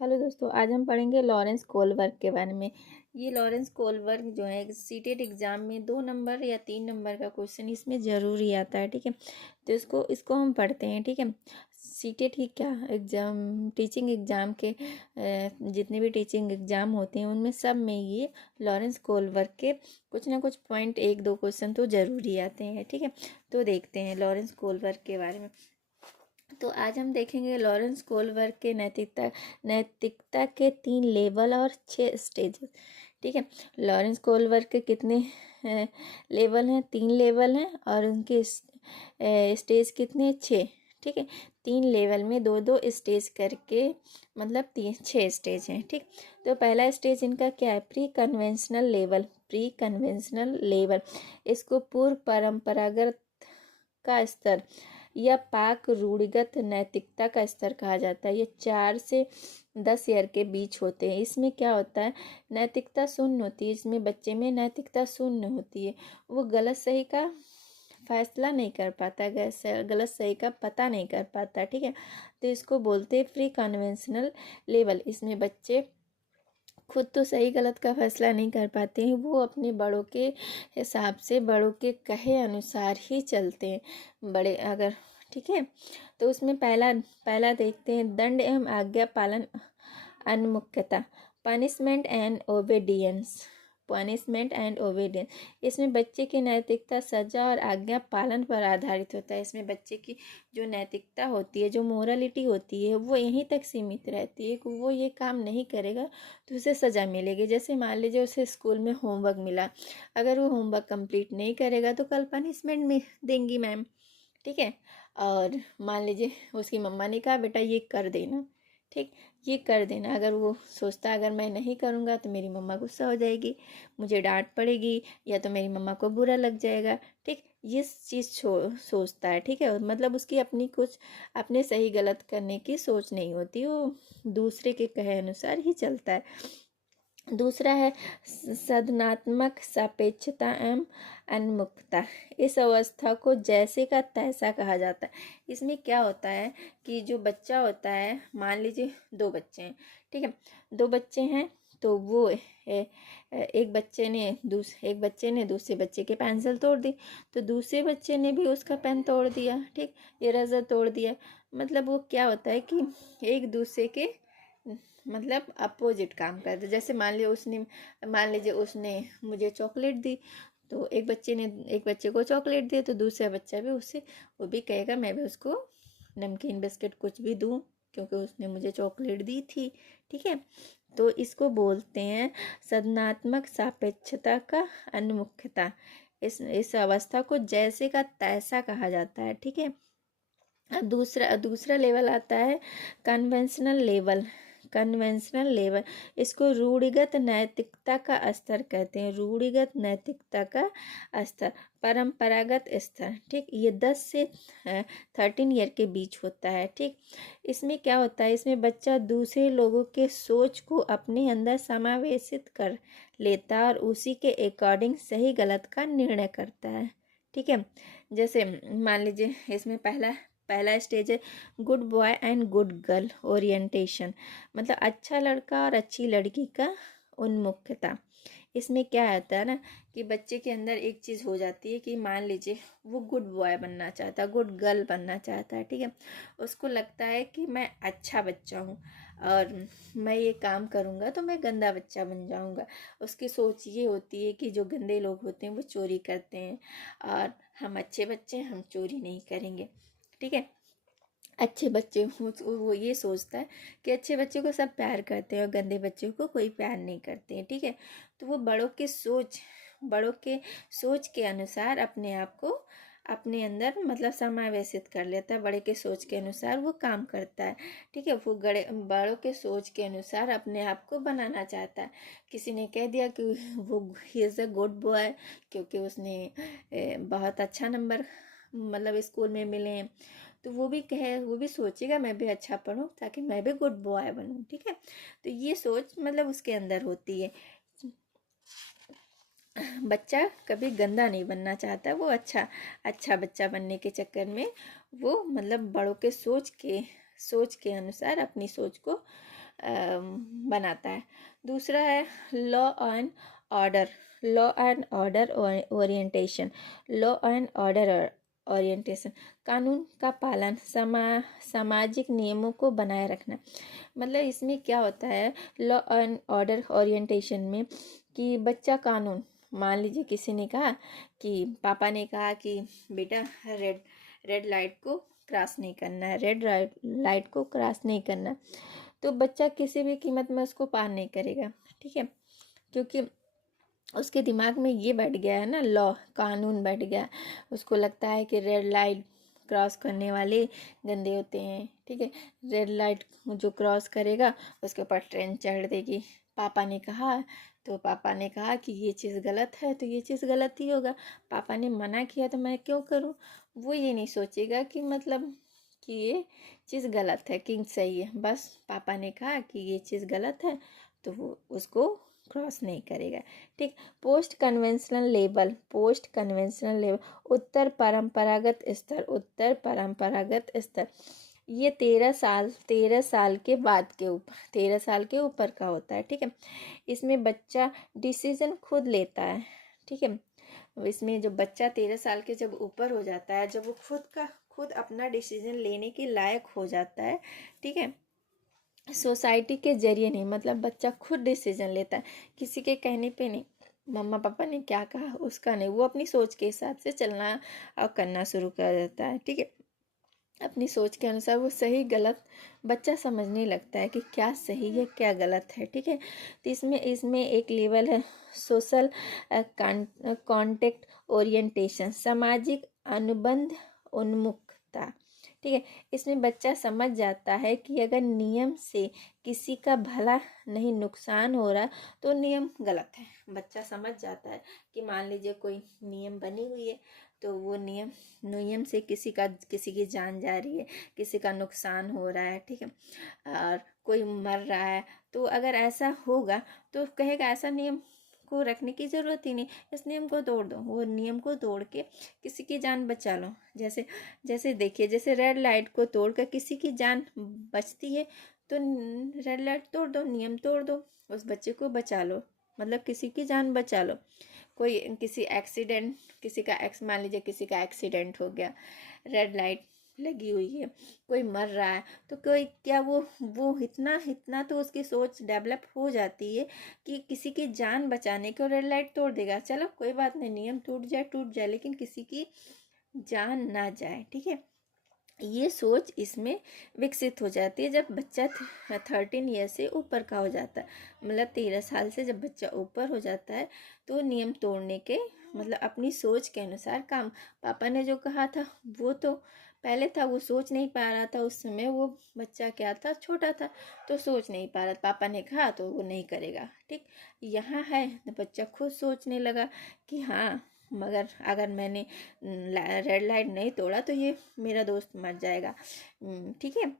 Hello दोस्तों, आज हम पढ़ेंगे लॉरेंस कोलबर्ग के बारे में। ये लॉरेंस कोलबर्ग जो है सीटेट एग्ज़ाम में 2 नंबर या 3 नंबर का क्वेश्चन इसमें ज़रूरी आता है। ठीक है, तो इसको हम पढ़ते हैं। ठीक है, सीटेट ही क्या एग्ज़ाम, टीचिंग एग्ज़ाम के जितने भी टीचिंग एग्ज़ाम होते हैं उनमें सब में ये लॉरेंस कोलबर्ग के कुछ ना कुछ पॉइंट, 1-2 क्वेश्चन तो ज़रूरी आते हैं। ठीक है, तो देखते हैं लॉरेंस कोलबर्ग के बारे में। तो आज हम देखेंगे लॉरेंस कोलबर्ग के नैतिकता के 3 लेवल और 6 स्टेजेस। ठीक है, लॉरेंस कोलबर्ग के कितने लेवल हैं? 3 लेवल हैं और उनके स्टेज कितने? 6। ठीक है, 3 लेवल में 2-2 स्टेज करके मतलब 6 स्टेज हैं। ठीक, तो पहला स्टेज इनका क्या है? Pre conventional level. Pre conventional level इसको पूर्व परंपरागत का स्तर या पाक रूढ़िगत नैतिकता का स्तर कहा जाता है। ये 4 से 10 ईयर के बीच होते हैं। इसमें क्या होता है? नैतिकता शून्य होती है। इसमें बच्चे में नैतिकता शून्य होती है। वो गलत सही का फैसला नहीं कर पाता, गलत सही का पता नहीं कर पाता। ठीक है, तो इसको बोलते हैं प्री कन्वेंशनल लेवल। इसमें बच्चे खुद तो सही गलत का फैसला नहीं कर पाते हैं, वो अपने बड़ों के हिसाब से, बड़ों के कहे अनुसार ही चलते हैं बड़े अगर। ठीक है, तो उसमें पहला पहला देखते हैं दंड एवं आज्ञा पालन उन्मुखता, punishment and obedience. Punishment and obedience इसमें बच्चे की नैतिकता सजा और आज्ञा पालन पर आधारित होता है। इसमें बच्चे की जो नैतिकता होती है, जो मोरलिटी होती है, वो यहीं तक सीमित रहती है कि वो ये काम नहीं करेगा तो उसे सज़ा मिलेगी। जैसे मान लीजिए उसे स्कूल में होमवर्क मिला, अगर वो होमवर्क कंप्लीट नहीं करेगा तो कल पनिशमेंट में देंगी मैम। ठीक है, और मान लीजिए उसकी मम्मा ने कहा बेटा ये कर देना, ठीक, ये कर देना। अगर वो सोचता है अगर मैं नहीं करूँगा तो मेरी मम्मा गुस्सा हो जाएगी, मुझे डांट पड़ेगी या तो मेरी मम्मा को बुरा लग जाएगा। ठीक, ये चीज़ सोचता है। ठीक है, मतलब उसकी अपनी कुछ अपने सही गलत करने की सोच नहीं होती, वो दूसरे के कहे अनुसार ही चलता है। दूसरा है सदनात्मक सापेक्षता एवं उन्मुखता। इस अवस्था को जैसे का तैसा कहा जाता है। इसमें क्या होता है कि जो बच्चा होता है, मान लीजिए 2 बच्चे हैं। ठीक है, 2 बच्चे हैं तो वो एक बच्चे ने दूसरे बच्चे के पेंसिल तोड़ दी, तो दूसरे बच्चे ने भी उसका पेन तोड़ दिया। ठीक, इरेजर तोड़ दिया। मतलब वो क्या होता है कि एक दूसरे के मतलब अपोजिट काम करते। जैसे मान लीजिए उसने मुझे चॉकलेट दी, तो एक बच्चे को चॉकलेट दिया तो दूसरा बच्चा भी उससे वो भी कहेगा मैं भी उसको नमकीन बिस्किट कुछ भी दूं क्योंकि उसने मुझे चॉकलेट दी थी। ठीक है, तो इसको बोलते हैं सदनात्मक सापेक्षता का उन्मुखता। इस अवस्था को जैसे का तैसा कहा जाता है। ठीक है, अब दूसरा दूसरा लेवल आता है कन्वेंशनल लेवल। कन्वेंशनल लेवल इसको रूढ़िगत नैतिकता का स्तर कहते हैं। रूढ़िगत नैतिकता का स्तर, परंपरागत स्तर। ठीक, ये 10 से 13 ईयर के बीच होता है। ठीक, इसमें क्या होता है? इसमें बच्चा दूसरे लोगों के सोच को अपने अंदर समावेशित कर लेता है और उसी के अकॉर्डिंग सही गलत का निर्णय करता है। ठीक है, जैसे मान लीजिए इसमें पहला पहला स्टेज है good boy and good girl orientation, मतलब अच्छा लड़का और अच्छी लड़की का उन्मुखता। इसमें क्या आता है ना कि बच्चे के अंदर एक चीज़ हो जाती है कि मान लीजिए वो गुड बॉय बनना चाहता है, गुड गर्ल बनना चाहता है। ठीक है, उसको लगता है कि मैं अच्छा बच्चा हूँ और मैं ये काम करूँगा तो मैं गंदा बच्चा बन जाऊँगा। उसकी सोच ये होती है कि जो गंदे लोग होते हैं वो चोरी करते हैं और हम अच्छे बच्चे हैं, हम चोरी नहीं करेंगे। ठीक है, अच्छे बच्चे वो ये सोचता है कि अच्छे बच्चे को सब प्यार करते हैं और गंदे बच्चों को कोई प्यार नहीं करते हैं। ठीक है, तो वो बड़ों के सोच के अनुसार अपने आप को अपने अंदर मतलब समावेशित कर लेता है। बड़े के सोच के अनुसार वो काम करता है। ठीक है, वो बड़ों के सोच के अनुसार अपने आप को बनाना चाहता है। किसी ने कह दिया कि वो he is a good boy क्योंकि उसने बहुत अच्छा नंबर मतलब स्कूल में मिले हैं, तो वो भी सोचेगा मैं भी अच्छा पढूं ताकि मैं भी गुड बॉय बनूं। ठीक है, तो ये सोच मतलब उसके अंदर होती है। बच्चा कभी गंदा नहीं बनना चाहता, वो अच्छा बच्चा बनने के चक्कर में वो मतलब बड़ों के सोच के अनुसार अपनी सोच को बनाता है। दूसरा है law and order, law and order orientation, law and order orientation, कानून का पालन, सामाजिक नियमों को बनाए रखना। मतलब इसमें क्या होता है लॉ एंड ऑर्डर ओरिएंटेशन में कि बच्चा कानून, मान लीजिए किसी ने कहा कि पापा ने कहा कि बेटा रेड रेड लाइट को क्रॉस नहीं करना है, रेड लाइट को क्रॉस नहीं करना, तो बच्चा किसी भी कीमत में उसको पार नहीं करेगा, ठीक है, क्योंकि उसके दिमाग में ये बैठ गया है ना, लॉ कानून बैठ गया। उसको लगता है कि रेड लाइट क्रॉस करने वाले गंदे होते हैं, ठीक है, रेड लाइट जो क्रॉस करेगा उसके ऊपर ट्रेन चढ़ देगी। पापा ने कहा तो पापा ने कहा कि ये चीज़ गलत है तो ये चीज़ गलत ही होगा, पापा ने मना किया तो मैं क्यों करूँ। वो ये नहीं सोचेगा कि मतलब कि ये चीज़ गलत है कि सही है, बस पापा ने कहा कि ये चीज़ गलत है तो वो उसको क्रॉस नहीं करेगा, ठीक। पोस्ट कन्वेंशनल लेबल, पोस्ट कन्वेंशनल लेबल, उत्तर परंपरागत स्तर, उत्तर परंपरागत स्तर, ये 13 साल के बाद के ऊपर, 13 साल के ऊपर का होता है, ठीक है। इसमें बच्चा डिसीजन खुद लेता है, ठीक है। इसमें जो बच्चा 13 साल के जब ऊपर हो जाता है, जब वो खुद अपना डिसीजन लेने के लायक हो जाता है, ठीक है, सोसाइटी के जरिए नहीं, मतलब बच्चा खुद डिसीजन लेता है, किसी के कहने पे नहीं, मम्मा पापा ने क्या कहा उसका नहीं, वो अपनी सोच के हिसाब से चलना और करना शुरू कर देता है, ठीक है। अपनी सोच के अनुसार वो सही गलत बच्चा समझने लगता है कि क्या सही है क्या गलत है, ठीक है। तो इसमें इसमें एक लेवल है सोशल कॉन्टेक्ट ओरिएंटेशन, सामाजिक अनुबंध उन्मुखता, ठीक है। इसमें बच्चा समझ जाता है कि अगर नियम से किसी का भला नहीं नुकसान हो रहा तो नियम गलत है। बच्चा समझ जाता है कि मान लीजिए कोई नियम बनी हुई है तो वो नियम से किसी की जान जा रही है, किसी का नुकसान हो रहा है, ठीक है, और कोई मर रहा है, तो अगर ऐसा होगा तो कहेगा ऐसा नियम को रखने की ज़रूरत ही नहीं, इस नियम को तोड़ दो, वो नियम को तोड़ के किसी की जान बचा लो। जैसे जैसे देखिए, जैसे रेड लाइट को तोड़ कर किसी की जान बचती है तो रेड लाइट तोड़ दो, नियम तोड़ दो, उस बच्चे को बचा लो, मतलब किसी की जान बचा लो। कोई किसी एक्सीडेंट, किसी का मान लीजिए किसी का एक्सीडेंट हो गया, रेड लाइट लगी हुई है, कोई मर रहा है, तो कोई क्या वो इतना इतना तो उसकी सोच डेवलप हो जाती है कि किसी की जान बचाने को रेड लाइट तोड़ देगा, चलो कोई बात नहीं, नियम टूट जाए लेकिन किसी की जान ना जाए, ठीक है। ये सोच इसमें विकसित हो जाती है जब बच्चा 13 ईयर से ऊपर का हो जाता है, मतलब 13 साल से जब बच्चा ऊपर हो जाता है तो नियम तोड़ने के मतलब अपनी सोच के अनुसार काम, पापा ने जो कहा था वो तो पहले था, वो सोच नहीं पा रहा था, उस समय वो बच्चा क्या था, छोटा था, तो सोच नहीं पा रहा, पापा ने कहा तो वो नहीं करेगा, ठीक। यहाँ है तो बच्चा खुद सोचने लगा कि हाँ, मगर अगर मैंने रेड लाइट नहीं तोड़ा तो ये मेरा दोस्त मर जाएगा, ठीक है,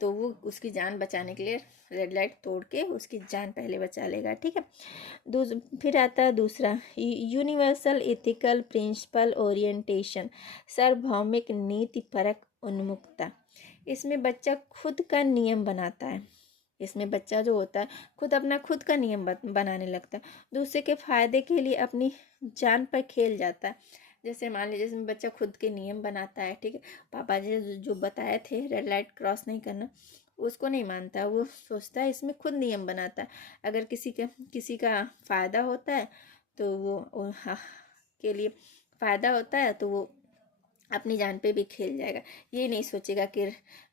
तो वो उसकी जान बचाने के लिए रेड लाइट तोड़ के उसकी जान पहले बचा लेगा, ठीक है। फिर आता है दूसरा यूनिवर्सल एथिकल प्रिंसिपल ओरिएंटेशन, सार्वभौमिक नीति परक उन्मुखता। इसमें बच्चा खुद का नियम बनाता है, इसमें बच्चा जो होता है खुद का नियम बनाने लगता है, दूसरे के फायदे के लिए अपनी जान पर खेल जाता है। जैसे मान लीजिए इसमें बच्चा खुद के नियम बनाता है, ठीक है, पापा जी जो बताए थे रेड लाइट क्रॉस नहीं करना, उसको नहीं मानता, वो सोचता है इसमें खुद नियम बनाता है, अगर किसी का फ़ायदा होता है तो हाँ, के लिए फ़ायदा होता है तो वो अपनी जान पे भी खेल जाएगा, ये नहीं सोचेगा कि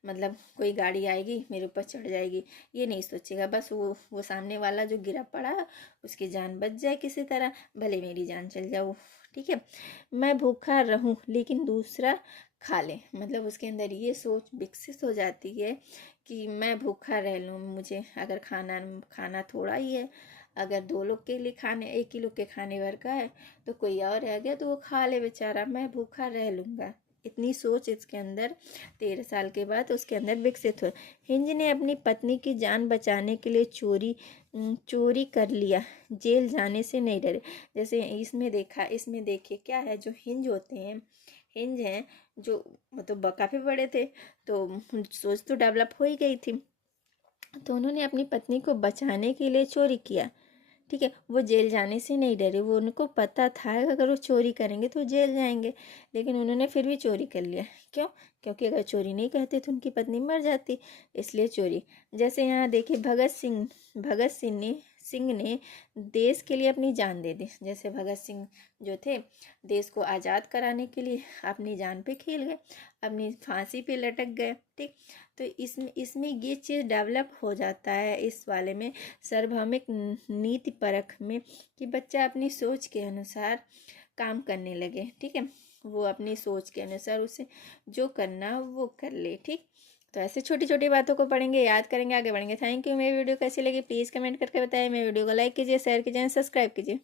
मतलब कोई गाड़ी आएगी मेरे ऊपर चढ़ जाएगी, ये नहीं सोचेगा, बस वो सामने वाला जो गिरा पड़ा है उसकी जान बच जाए किसी तरह, भले मेरी जान चल जाए वो, ठीक है। मैं भूखा रहूं लेकिन दूसरा खा ले, मतलब उसके अंदर ये सोच विकसित हो जाती है कि मैं भूखा रह लूँ, मुझे अगर खाना थोड़ा ही है, अगर 2 लोग के लिए खाने, एक ही लोग के खाने भर का है तो कोई और रह गया तो वो खा ले बेचारा, मैं भूखा रह लूँगा, इतनी सोच इसके अंदर 13 साल के बाद उसके अंदर विकसित हो। हिंज ने अपनी पत्नी की जान बचाने के लिए चोरी कर लिया, जेल जाने से नहीं डरे। जैसे इसमें देखिए क्या है, जो हिंज होते हैं, हिंज हैं जो मतलब काफ़ी बड़े थे तो सोच तो डेवलप हो ही गई थी, तो उन्होंने अपनी पत्नी को बचाने के लिए चोरी किया। ठीक है, वो जेल जाने से नहीं डरे, वो उनको पता था कि अगर वो चोरी करेंगे तो जेल जाएंगे, लेकिन उन्होंने फिर भी चोरी कर लिया। क्यों? क्योंकि अगर चोरी नहीं करते तो उनकी पत्नी मर जाती, इसलिए चोरी। जैसे यहाँ देखिए भगत सिंह ने देश के लिए अपनी जान दे दी। जैसे भगत सिंह जो थे, देश को आज़ाद कराने के लिए अपनी जान पे खेल गए, अपनी फांसी पे लटक गए। ठीक, तो इसमें इसमें ये चीज़ डेवलप हो जाता है इस वाले में, सार्वभौमिक नीति परख में, कि बच्चा अपनी सोच के अनुसार काम करने लगे। ठीक है, वो अपनी सोच के अनुसार उसे जो करना वो कर ले। ठीक, तो ऐसे छोटी छोटी बातों को पढ़ेंगे, याद करेंगे, आगे बढ़ेंगे। Thank you. मेरी वीडियो कैसी लगी प्लीज़ कमेंट करके बताएं। मेरी वीडियो को लाइक कीजिए, शेयर कीजिए, सब्सक्राइब कीजिए।